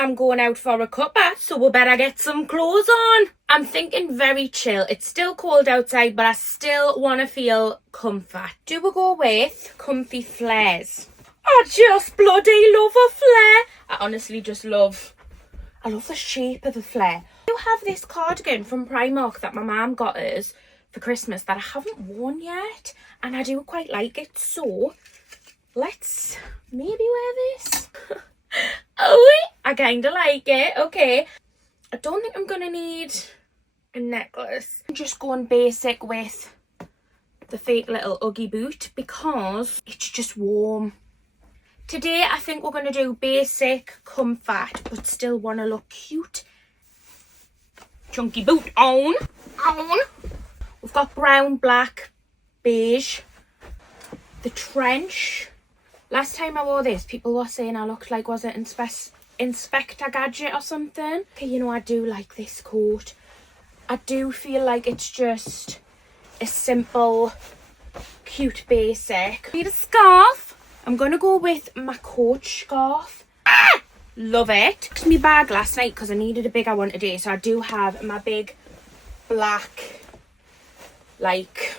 I'm going out for a cuppa, so we better get some clothes on. I'm thinking very chill. It's still cold outside, but I still want to feel comfort. Do we go with comfy flares? I just bloody love a flare. I honestly just love... I love the shape of the flare. I do have this cardigan from Primark that my mum got us for Christmas that I haven't worn yet. And I do quite like it. So, let's maybe wear this. Oh, I kind of like it. Okay. I don't think I'm going to need a necklace. I'm just going basic with the fake little Uggy boot because it's just warm. Today, I think we're going to do basic comfort, but still want to look cute. Chunky boot on. We've got brown, black, beige. The trench. Last time I wore this, people were saying I looked like, was it Inspector Gadget or something? Okay, you know, I do like this coat. I do feel like it's just a simple, cute basic. Need a scarf. I'm going to go with my Coach scarf. Love it. Took me bag last night because I needed a bigger one today. So I do have my big black, like,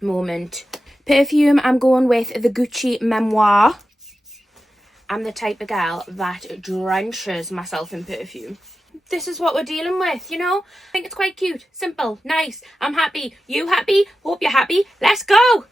moment. Perfume, I'm going with the Gucci Memoir. I'm the type of girl that drenches myself in perfume. This is what we're dealing with, you know? I think it's quite cute, simple, nice. I'm happy. You happy? Hope you're happy. Let's go!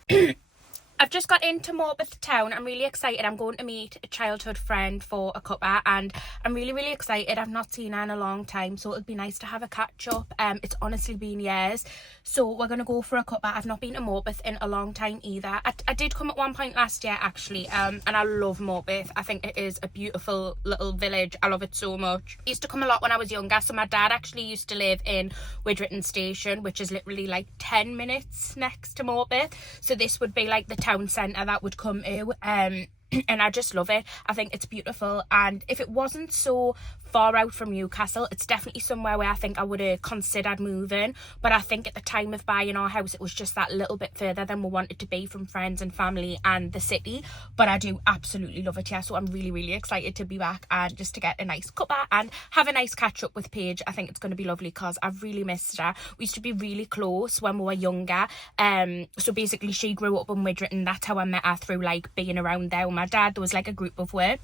I've just got into Morpeth town. I'm really excited. I'm going to meet a childhood friend for a cuppa and I'm really, really excited. I've not seen her in a long time, so it'd be nice to have a catch up. It's honestly been years. So we're going to go for a cuppa. I've not been to Morpeth in a long time either. I did come at one point last year actually, and I love Morpeth. I think it is a beautiful little village. I love it so much. I used to come a lot when I was younger. So my dad actually used to live in Widgerton Station, which is literally like 10 minutes next to Morpeth. So this would be like the town centre that would come to, and I just love it. I think it's beautiful, and if it wasn't so far out from Newcastle, it's definitely somewhere where I think I would have considered moving. But I think at the time of buying our house, it was just that little bit further than we wanted to be from friends and family and the city. But I do absolutely love it here, so I'm really, really excited to be back and just to get a nice cuppa and have a nice catch up with Paige. I think it's going to be lovely because I've really missed her. We used to be really close when we were younger. So basically she grew up in Widgerton. That's how I met her, through like being around there with my dad. There was like a group of work,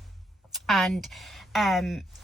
and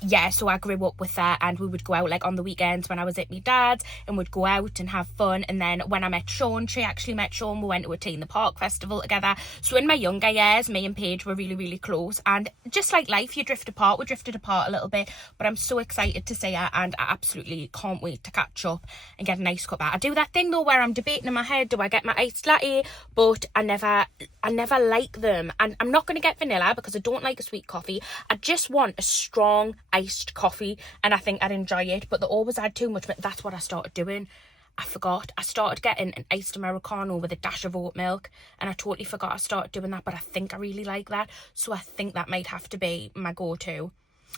yeah, so I grew up with her, and we would go out like on the weekends when I was at my dad's, and would go out and have fun. And then when I met Sean, she actually met Sean, we went to a Tea in the Park festival together. So in my younger years, me and Paige were really, really close, and just like life, you drift apart. We drifted apart a little bit, but I'm so excited to see her, and I absolutely can't wait to catch up and get a nice cuppa. I do that thing though where I'm debating in my head, do I get my iced latte? But I never like them, and I'm not going to get vanilla because I don't like a sweet coffee. I just want a strong iced coffee, and I think I'd enjoy it, but they always add too much. But that's what I started doing. I forgot. I started getting an iced Americano with a dash of oat milk, and I totally forgot I started doing that, but I think I really like that, so I think that might have to be my go-to.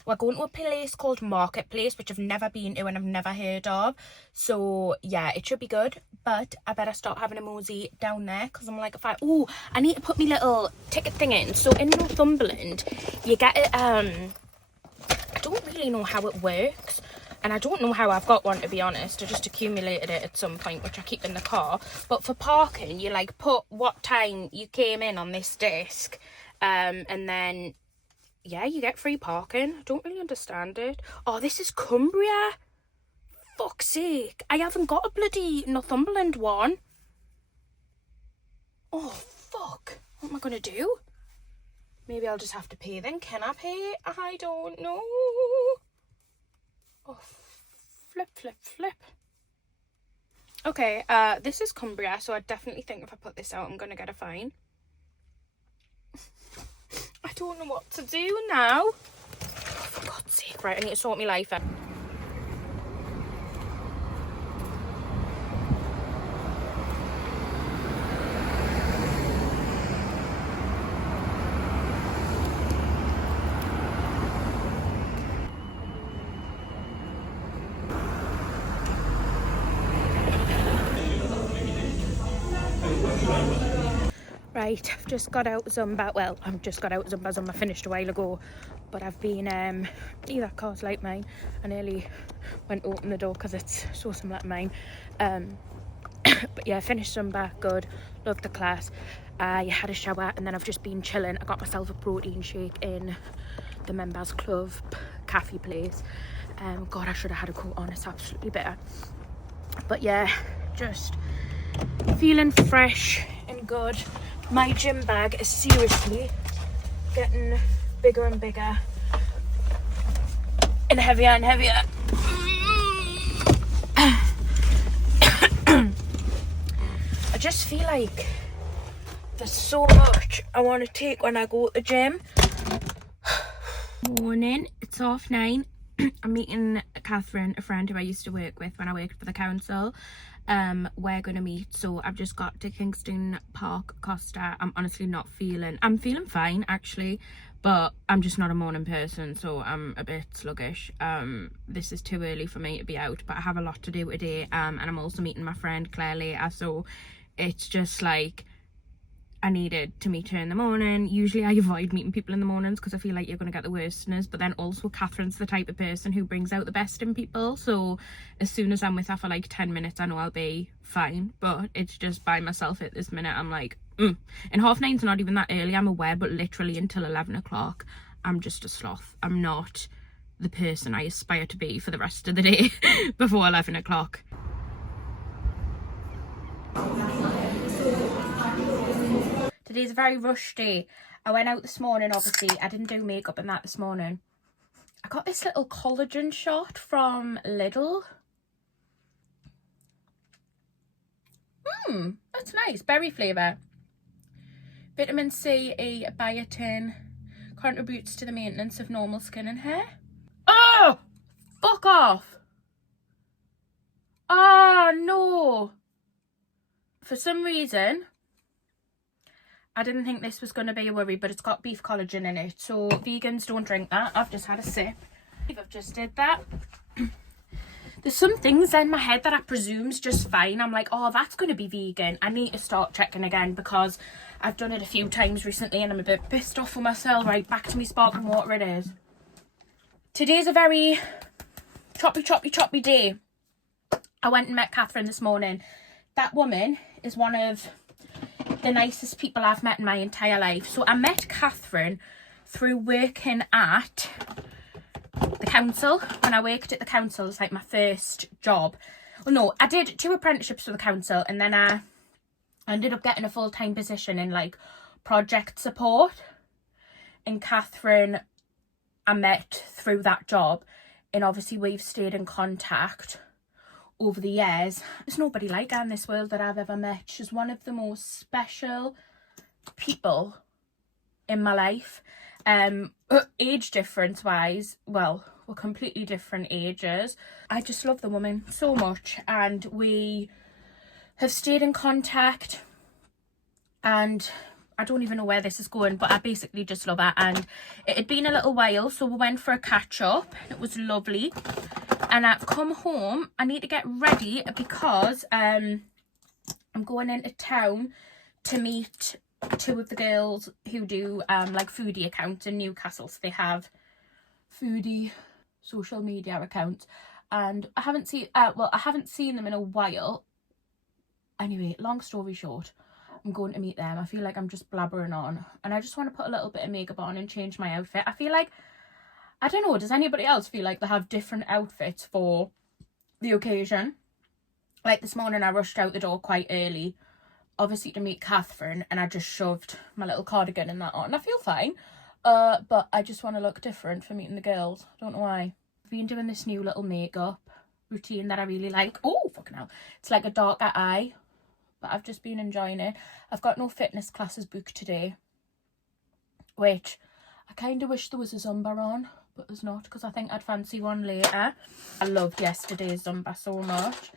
We're going to a place called Marketplace, which I've never been to and I've never heard of. So yeah, it should be good, but I better start having a mosey down there because I'm like, oh, I need to put my little ticket thing in. So in Northumberland, you get it, I don't really know how it works. And I don't know how I've got one, to be honest. I just accumulated it at some point, which I keep in the car. But for parking, you like put what time you came in on this disc, and then yeah, you get free parking. I don't really understand it. Oh, this is Cumbria. Fuck's sake. I haven't got a bloody Northumberland one. Oh, fuck. What am I going to do? Maybe I'll just have to pay then. Can I pay? I don't know. Oh, flip. Okay, this is Cumbria, so I definitely think if I put this out, I'm going to get a fine. I don't know what to do now. Oh, for God's sake. Right, I need to sort my life out. Right, I've just got out Zumba. Well, I've just got out Zumba. Zumba finished a while ago, but I've been, that car's like mine. I nearly went to open the door because it's so similar to mine. But yeah, finished Zumba, good, loved the class. I had a shower and then I've just been chilling. I got myself a protein shake in the members club cafe place. God, I should have had a coat on, it's absolutely better. But yeah, just feeling fresh and good. My gym bag is seriously getting bigger and bigger and heavier and heavier. I just feel like there's so much I want to take when I go to the gym. Morning, it's 9:30. I'm meeting Catherine, a friend who I used to work with when I worked for the council. We're gonna meet, so I've just got to Kingston Park Costa. I'm honestly not feeling, I'm feeling fine actually, but I'm just not a morning person, so I'm a bit sluggish. This is too early for me to be out, but I have a lot to do today, and I'm also meeting my friend Claire later, so it's just like I needed to meet her in the morning. Usually I avoid meeting people in the mornings because I feel like you're going to get the worstness, but then also Catherine's the type of person who brings out the best in people, so as soon as I'm with her for like 10 minutes I know I'll be fine, but it's just by myself at this minute. I'm like, and 9:30's not even that early, I'm aware, but literally until 11 o'clock I'm just a sloth. I'm not the person I aspire to be for the rest of the day before 11 o'clock. Today's a very rushed day. I went out this morning, obviously. I didn't do makeup and that this morning. I got this little collagen shot from Lidl. That's nice. Berry flavour. Vitamin C, E, biotin. Contributes to the maintenance of normal skin and hair. Oh! Fuck off! Oh, no! For some reason, I didn't think this was going to be a worry, but it's got beef collagen in it, so vegans don't drink that. I've just had a sip. I've just did that. There's some things in my head that I presume's just fine. I'm like, oh, that's going to be vegan. I need to start checking again because I've done it a few times recently and I'm a bit pissed off with myself. Right, back to me sparkling water it is. Today's a very choppy day. I went and met Catherine this morning. That woman is one of the nicest people I've met in my entire life. So I met Catherine through working at the council. When I worked at the council, it's like my first job. Well, no, I did 2 apprenticeships for the council and then I ended up getting a full-time position in like project support. And Catherine I met through that job, and obviously we've stayed in contact over the years. There's nobody like her in this world that I've ever met. She's one of the most special people in my life. Age difference wise, well, we're completely different ages. I just love the woman so much, and we have stayed in contact, and I don't even know where this is going, but I basically just love her. And it had been a little while, so we went for a catch up. It was lovely. And I've come home. I need to get ready because I'm going into town to meet 2 of the girls who do like foodie accounts in Newcastle. So they have foodie social media accounts, and I haven't seen them in a while. Anyway, long story short, I'm going to meet them. I feel like I'm just blabbering on, and I just want to put a little bit of makeup on and change my outfit. I feel like, I don't know, does anybody else feel like they have different outfits for the occasion? Like this morning I rushed out the door quite early, obviously to meet Catherine, and I just shoved my little cardigan and that on. I feel fine, but I just want to look different for meeting the girls. I don't know why. I've been doing this new little makeup routine that I really like. Oh, fucking hell. It's like a darker eye, but I've just been enjoying it. I've got no fitness classes booked today, which I kind of wish there was a Zumba on, but there's not, because I think I'd fancy one later. I loved yesterday's Zumba so much.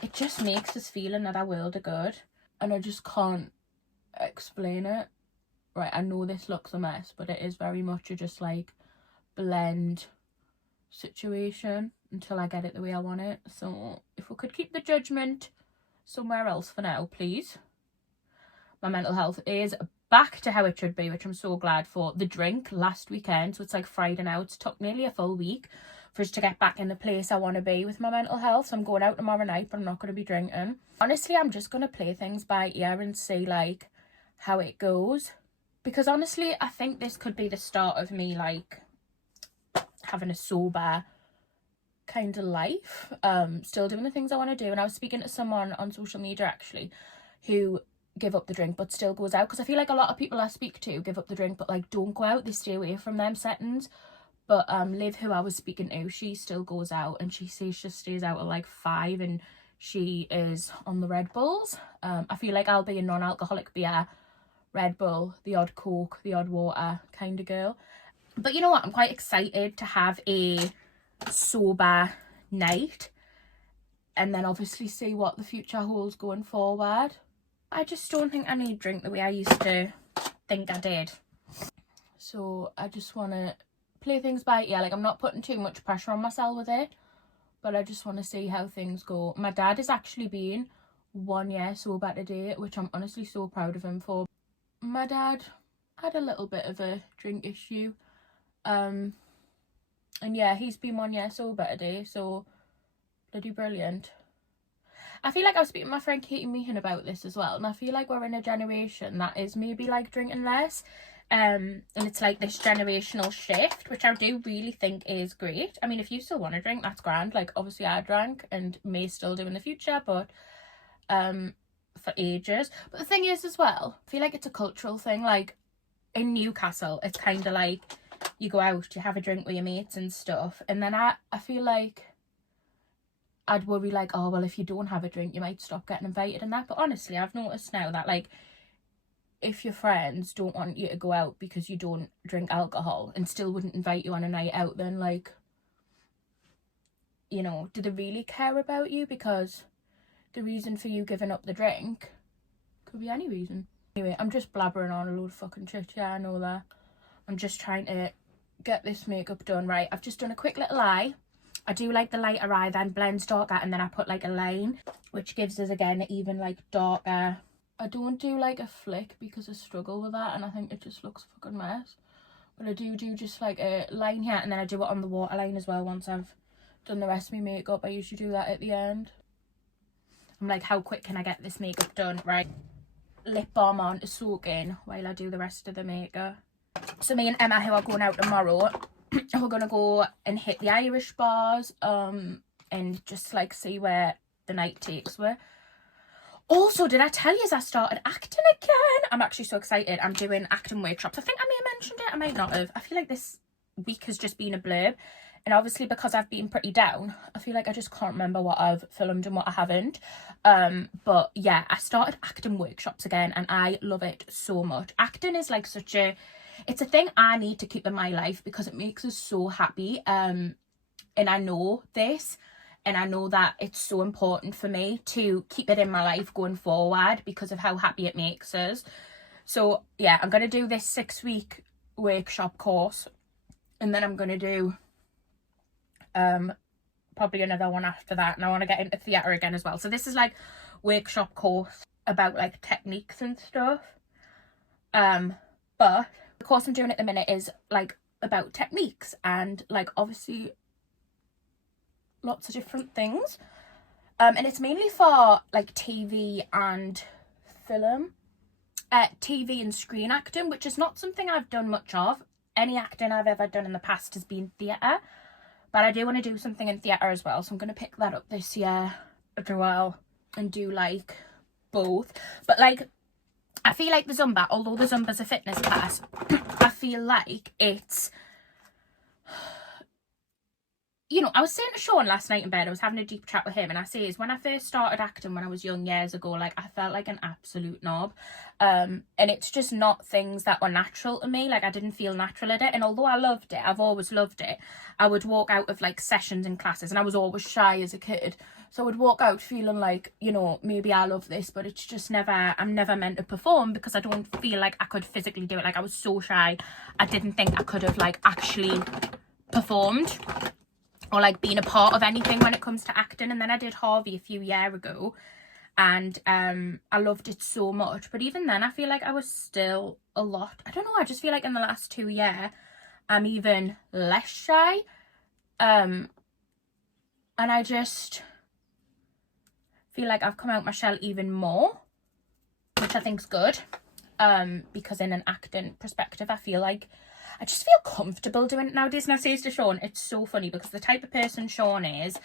It just makes us feel another world of good, and I just can't explain it. Right, I know this looks a mess, but it is very much a just like blend situation until I get it the way I want it. So if we could keep the judgment somewhere else for now, please. my mental health is back to how it should be, which I'm so glad for. The drink last weekend, so it's like Friday now, it's took nearly a full week for us to get back in the place I want to be with my mental health. So I'm going out tomorrow night, but I'm not going to be drinking. Honestly, I'm just going to play things by ear and see like how it goes, because honestly I think this could be the start of me like having a sober kind of life, still doing the things I want to do. And I was speaking to someone on social media actually who give up the drink but still goes out, because I feel like a lot of people I speak to give up the drink but like don't go out, they stay away from them settings. But Liv, who I was speaking to, she still goes out, and she says she stays out at like 5 and she is on the Red Bulls. I feel like I'll be a non-alcoholic beer, Red Bull, the odd Coke, the odd water kind of girl. But you know what, I'm quite excited to have a sober night and then obviously see what the future holds going forward. I just don't think I need drink the way I used to think I did. So I just want to play things by ear. Like, I'm not putting too much pressure on myself with it, but I just want to see how things go. My dad has actually been 1 year sober today, which I'm honestly so proud of him for. My dad had a little bit of a drink issue, and yeah, he's been 1 year sober today, so bloody brilliant. I feel like I was speaking to my friend Katie Meehan about this as well, and I feel like we're in a generation that is maybe like drinking less, and it's like this generational shift, which I do really think is great. I mean, if you still want to drink, that's grand. Like, obviously I drank and may still do in the future, but for ages. But the thing is as well, I feel like it's a cultural thing. Like in Newcastle, it's kind of like you go out, you have a drink with your mates and stuff, and then I feel like I'd worry like, oh well, if you don't have a drink you might stop getting invited and that. But honestly, I've noticed now that like if your friends don't want you to go out because you don't drink alcohol and still wouldn't invite you on a night out, then like, you know, do they really care about you? Because the reason for you giving up the drink could be any reason. Anyway, I'm just blabbering on a load of fucking shit, yeah, I know that. I'm just trying to get this makeup done. Right, I've just done a quick little eye. I do like the lighter eye, then blends darker, and then I put like a line, which gives us again even like darker. I don't do like a flick because I struggle with that and I think it just looks a fucking mess. But I do just like a line here, and then I do it on the waterline as well once I've done the rest of my makeup. I usually do that at the end. I'm like, how quick can I get this makeup done? Right, lip balm on to soak in while I do the rest of the makeup. So me and Emma, who are going out tomorrow, we're gonna go and hit the Irish bars and just like see where the night takes us. Also, did I tell you I started acting again? I'm actually so excited. I'm doing acting workshops. I think I may have mentioned it, I might not have. I feel like this week has just been a blurb, and obviously because I've been pretty down, I feel like I just can't remember what I've filmed and what I haven't. But yeah, I started acting workshops again and I love it so much. Acting is like such a, it's a thing I need to keep in my life because it makes us so happy, and I know this. And I know that it's so important for me to keep it in my life going forward because of how happy it makes us. So yeah, I'm going to do this 6-week workshop course, and then I'm going to do probably another one after that, and I want to get into theatre again as well. So this is like workshop course about like techniques and stuff, but the course I'm doing at the minute is like about techniques and like obviously lots of different things, and it's mainly for like TV and film, TV and screen acting, which is not something I've done much of. Any acting I've ever done in the past has been theatre, but I do want to do something in theatre as well, so I'm going to pick that up this year as well and do like both. But like, I feel like the Zumba, although the Zumba's a fitness class, I feel like it's, you know, I was saying to Sean last night in bed, I was having a deep chat with him, and I says, when I first started acting when I was young years ago, like I felt like an absolute knob, and it's just not things that were natural to me. Like I didn't feel natural at it, and although I loved it, I've always loved it, I would walk out of like sessions and classes, and I was always shy as a kid, so I would walk out feeling like, you know, maybe I love this, but it's just never, I'm never meant to perform because I don't feel like I could physically do it. Like I was so shy, I didn't think I could have like actually performed or like being a part of anything when it comes to acting. And then I did Harvey a few years ago, and I loved it so much. But even then I feel like I was still a lot, I don't know, I just feel like in the last 2 years I'm even less shy, and I just feel like I've come out my shell even more, which I think's good, because in an acting perspective I feel like I just feel comfortable doing it nowadays. And I say to Sean, it's so funny because the type of person Sean is,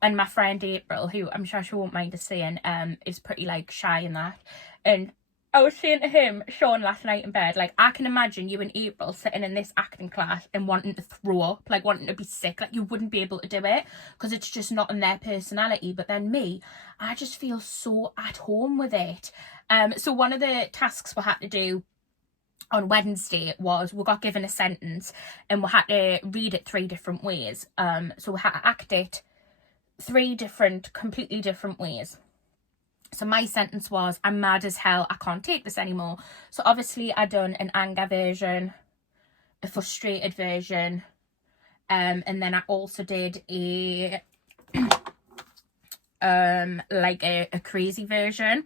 and my friend April, who I'm sure she won't mind us saying, is pretty like shy in that. And I was saying to him, Sean, last night in bed, like, I can imagine you and April sitting in this acting class and wanting to throw up, like wanting to be sick, like you wouldn't be able to do it because it's just not in their personality. But then me, I just feel so at home with it. So one of the tasks we had to do on Wednesday was we got given a sentence and we had to read it 3 different ways. So we had to act it 3 completely different ways. So my sentence was, I'm mad as hell, I can't take this anymore. So obviously I done an anger version, a frustrated version, and then I also did a like a crazy version.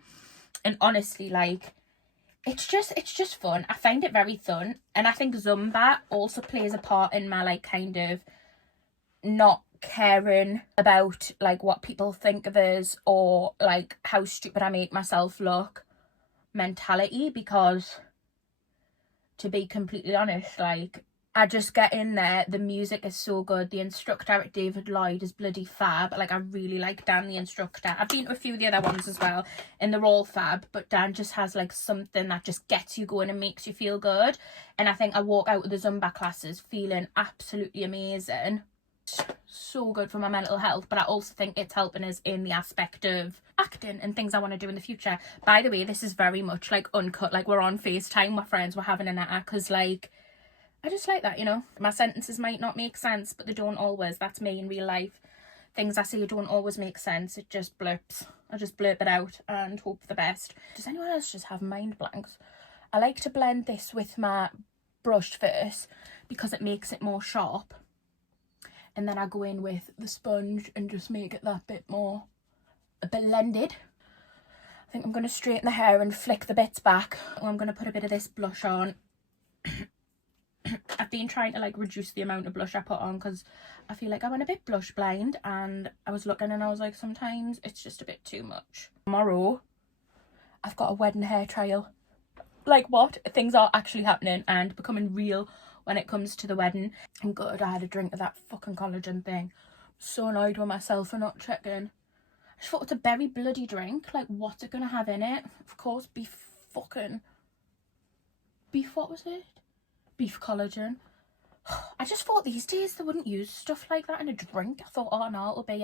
And honestly, like, it's just fun. I find it very fun. And I think Zumba also plays a part in my like kind of not caring about like what people think of us or like how stupid I make myself look mentality, because to be completely honest, like, I just get in there, the music is so good, the instructor David Lloyd is bloody fab. Like, I really like Dan the instructor. I've been to a few of the other ones as well and they're all fab, but Dan just has like something that just gets you going and makes you feel good. And I think I walk out of the Zumba classes feeling absolutely amazing. So good for my mental health, but I also think it's helping us in the aspect of acting and things I want to do in the future. By the way, this is very much like uncut, like we're on FaceTime, my friends, we're having an hour, because like, I just like that, you know. My sentences might not make sense, but they don't always. That's me in real life. Things I say don't always make sense. It just blurps. I just blurp it out and hope for the best. Does anyone else just have mind blanks? I like to blend this with my brush first because it makes it more sharp. And then I go in with the sponge and just make it that bit more blended. I think I'm going to straighten the hair and flick the bits back. I'm going to put a bit of this blush on. I've been trying to like reduce the amount of blush I put on because I feel like I went a bit blush blind, and I was looking and I was like, sometimes it's just a bit too much. Tomorrow I've got a wedding hair trial. Like, what? Things are actually happening and becoming real when it comes to the wedding. I'm good. I had a drink of that fucking collagen thing. So annoyed with myself for not checking. I just thought it's a very bloody drink. Like, what's it gonna have in it? Of course, beef, what was it? Beef collagen. I just thought these days they wouldn't use stuff like that in a drink. I thought, oh no, it'll be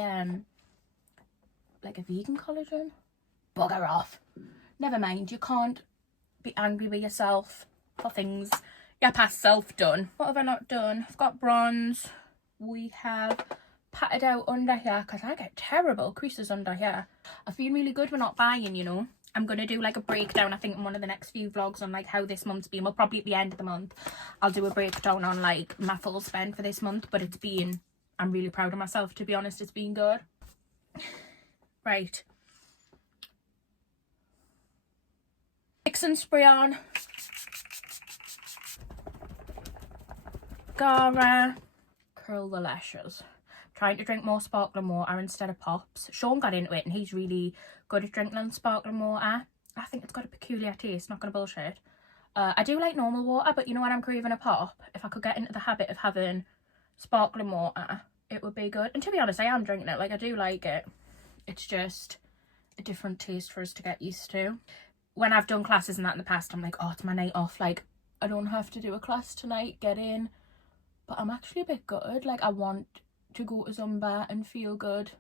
like a vegan collagen. Bugger off. Never mind, you can't be angry with yourself for things your past self done. What have I not done? I've got bronze. We have patted out under here because I get terrible creases under here. I feel really good with not buying, you know. I'm going to do like a breakdown, I think, in one of the next few vlogs on like how this month's been. Well, probably at the end of the month I'll do a breakdown on like my full spend for this month. But it's been, I'm really proud of myself, to be honest. It's been good. Right. Mix and spray on. Gara. Curl the lashes. Trying to drink more sparkling water instead of pops. Sean got into it and he's really good at drinking sparkling water. I think it's got a peculiar taste, not gonna bullshit. I do like normal water, but you know when I'm craving a pop, if I could get into the habit of having sparkling water, it would be good. And to be honest, I am drinking it, like I do like it. It's just a different taste for us to get used to. When I've done classes and that in the past, I'm like, oh, it's my night off, like I don't have to do a class tonight, get in. But I'm actually a bit gutted, like I want to go to Zumba and feel good,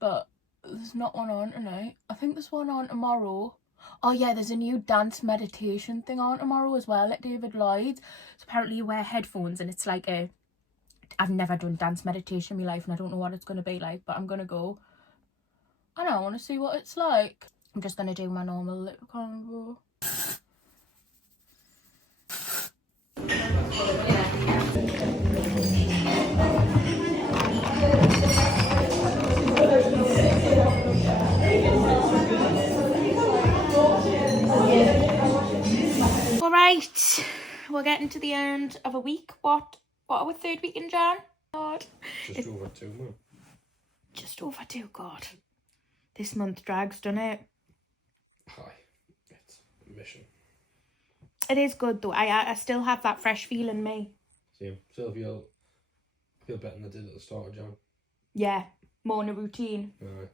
but there's not one on tonight. I think there's one on tomorrow. Oh yeah, there's a new dance meditation thing on tomorrow as well at David Lloyd's. So apparently you wear headphones and it's like a, I've never done dance meditation in my life and I don't know what it's going to be like, but I'm going to go and I want to see what it's like. I'm just going to do my normal lip combo. we're getting to the end of a week. What are we, third week in Jan? God. Just over 2 months. Just over 2, God. This month drags, doesn't it? Hi. It's a mission. It is good though. I still have that fresh feel in me. Same. Still feel better than I did at the start of Jan. Yeah, more in a routine. Aye.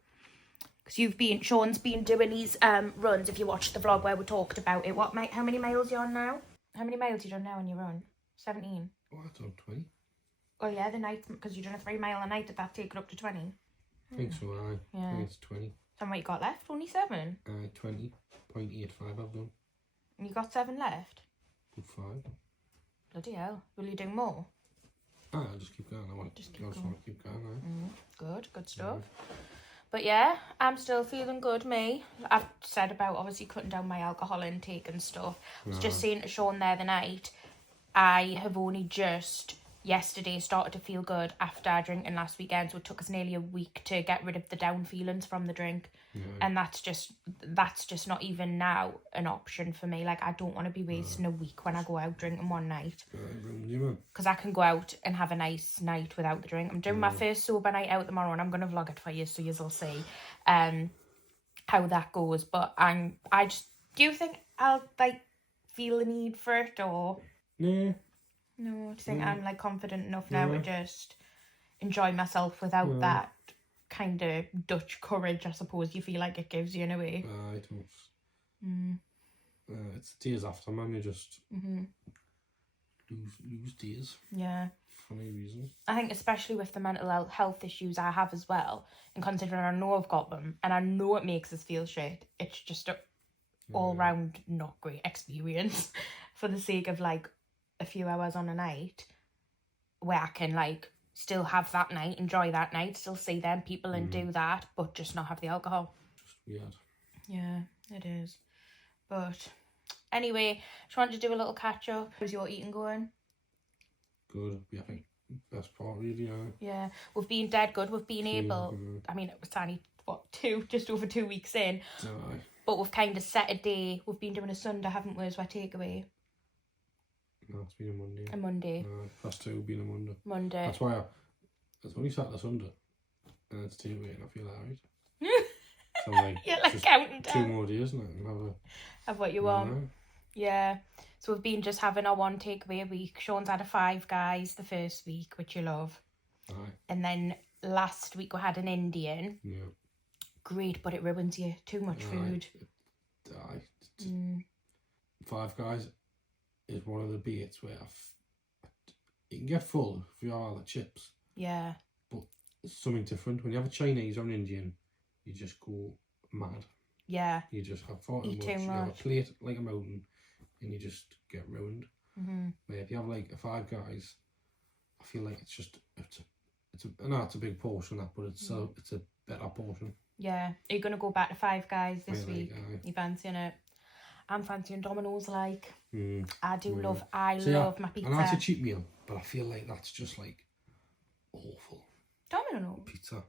Because Sean's been doing these runs. If you watched the vlog where we talked about it, how many miles you on now? How many miles you done now on your run? 17. Oh, I've done 20. Oh yeah, the night, because you done a 3 mile a night. Did that take it up to 20? I think so, aye. Yeah. I think it's 20. So what you got left? Only 7. 20.85 I've done. And you got 7 left. Good 5. Bloody hell! Will you do more? I'll just keep going. I want to keep going. Good stuff. But yeah, I'm still feeling good, me. I've said about obviously cutting down my alcohol intake and stuff. I was just saying to Sean the other night, I have only just yesterday started to feel good after drinking last weekend, so it took us nearly a week to get rid of the down feelings from the drink. And that's just not even now an option for me. Like, I don't want to be wasting a week when I go out drinking one night, because I can go out and have a nice night without the drink. I'm doing my first sober night out tomorrow, and I'm gonna vlog it for you so you'll see how that goes. But do you think I'll like feel the need for it, or No, do you think I'm like confident enough now to just enjoy myself without that kind of Dutch courage, I suppose you feel like it gives you in a way? I don't. It's days after, man. You just lose days. Yeah. For no reason. I think especially with the mental health issues I have as well, and considering I know I've got them, and I know it makes us feel shit, it's just a all round not great experience for the sake of like a few hours on a night where I can like still have that night, enjoy that night, still see them people and do that, but just not have the alcohol. Just weird. Yeah, it is. But anyway, just wanted to do a little catch up. How's your eating going? Good. Yeah, I think best part really. Yeah, we've been dead good. We've been able. I mean, it was only just over 2 weeks in. Aye. But we've kind of set a day. We've been doing a Sunday, haven't we, as our takeaway? No, it's been a Monday. A Monday. First 2 been a Monday. Monday. That's why it's only Saturday, Sunday, and it's takeaway, and I feel alright. So like, you're like counting down 2 more days, and I can have what you want. Yeah. So we've been just having our 1 takeaway a week. Sean's had a 5 Guys the first week, which you love. Aye. And then last week we had an Indian. Yeah. Great, but it ruins you. Too much food. Aye. 5 Guys is one of the bits where you can get full if you have the chips. Yeah. But it's something different. When you have a Chinese or an Indian, you just go mad. Yeah. You just have far too Eat much. too You have a much. plate like a mountain, and you just get ruined. Where if you have like a 5 Guys, I feel like it's a big portion that, but it's a better portion. Yeah. Are you gonna go back to 5 Guys this I week? like, You fancying it? I'm fancying Domino's. Like, I do love. So, love my pizza. And that's a cheap meal, but I feel like that's just like awful. Domino's. Pizza,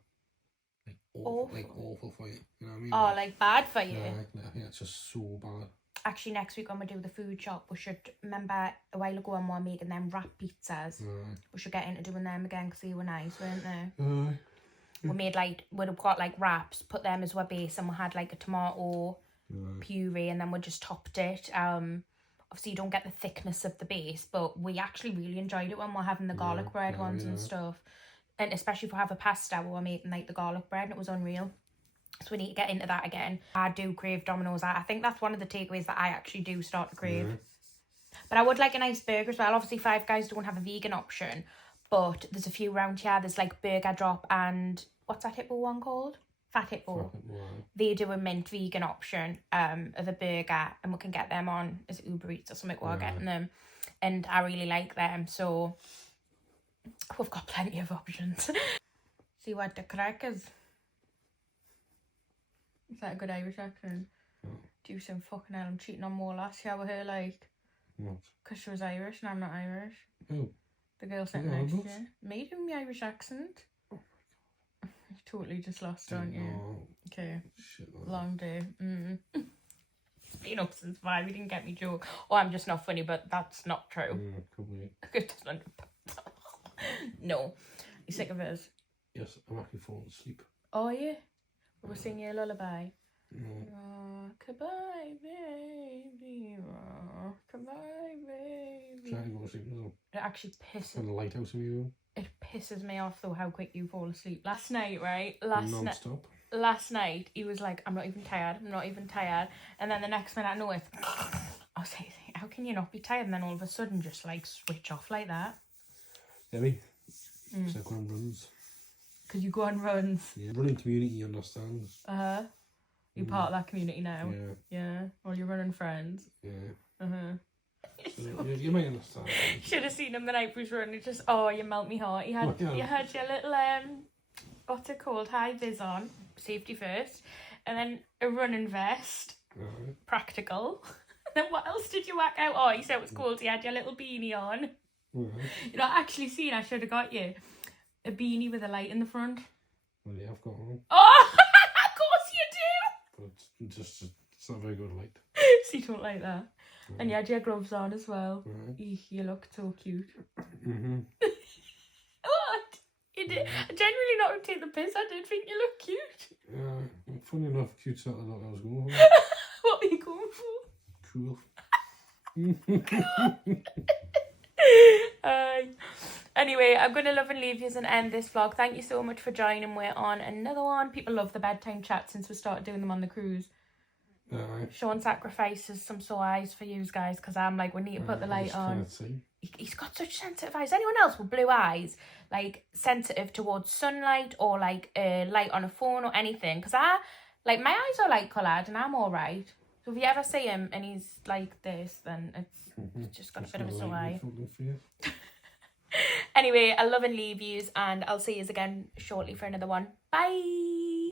like awful for you. You know what I mean? Oh, like bad for you. Yeah, I think it's just so bad. Actually, next week when we do the food shop, we should remember a while ago when we were making them wrap pizzas. We should get into doing them again because they were nice, weren't they? We made we'd got like wraps, put them as our base, and we had like a tomato puree, and then we just topped it. Obviously you don't get the thickness of the base, but we actually really enjoyed it when we're having the garlic bread ones and stuff. And especially if we have a pasta, we were making like the garlic bread, and it was unreal. So we need to get into that again. I do crave Domino's. I think that's one of the takeaways that I actually do start to crave. But I would like a nice burger as well. Obviously 5 Guys don't have a vegan option, but there's a few around here. There's like Burger Drop and what's that Hippo one called? Fat Hippo. They do a mint vegan option of a burger, and we can get them on as Uber Eats or something while getting them. And I really like them, so we've got plenty of options. See what the crack is. Is that a good Irish accent? Do some fucking hell. I'm cheating on more last year with her, like. What? Because she was Irish and I'm not Irish. Who? The girl sitting next to you. Me doing my Irish accent. Oh my god. You totally just lost, aren't you? Oh, okay. shit, Long day. been up since 5. He didn't get me joke. Oh, I'm just not funny, but that's not true. Could be. It doesn't. No. You sick of it? Yes, I'm actually falling asleep. Oh, yeah? We'll sing you a lullaby. No. Goodbye, baby. Goodbye, baby. Trying to go to sleep as well. It actually pisses. And the lighthouse in your room. It pisses me off though how quick you fall asleep. Last night, right? Non-stop. Last night, he was like, I'm not even tired. And then the next minute I know it. I was like, how can you not be tired? And then all of a sudden just like switch off like that. Debbie. So I go on runs. Because you go on runs. Yeah, running community understands. You're part of that community now. Yeah. Well, you're running friends. Yeah. So you might understand. Should have seen him the night we was running. Just you melt me heart. You had your little what's it called? High vis on, safety first, and then a running vest, practical. Then what else did you whack out? Oh, you said it was cold. You had your little beanie on. You know, actually seen. I should have got you a beanie with a light in the front. Well, yeah, I've got one. Oh, of course you But it's not very good light. do. So you don't like that. And you had your gloves on as well. Eek, you look so cute. What? You did. Genuinely not to take the piss. I did think you look cute. Yeah, funny enough, cute's not the look I was going for. What were you going for? Cool. Anyway, I'm going to love and leave you and end this vlog. Thank you so much for joining. We're on another one. People love the bedtime chat since we started doing them on the cruise. Sean sacrifices some sore eyes for you guys because I'm like, we need to put the light on. He's got such sensitive eyes. Anyone else with blue eyes, like sensitive towards sunlight or like light on a phone or anything? Because my eyes are light coloured and I'm all right. So if you ever see him and he's like this, then it's just got a bit of a sore eye. Anyway, I love and leave yous, and I'll see yous again shortly for another one. Bye.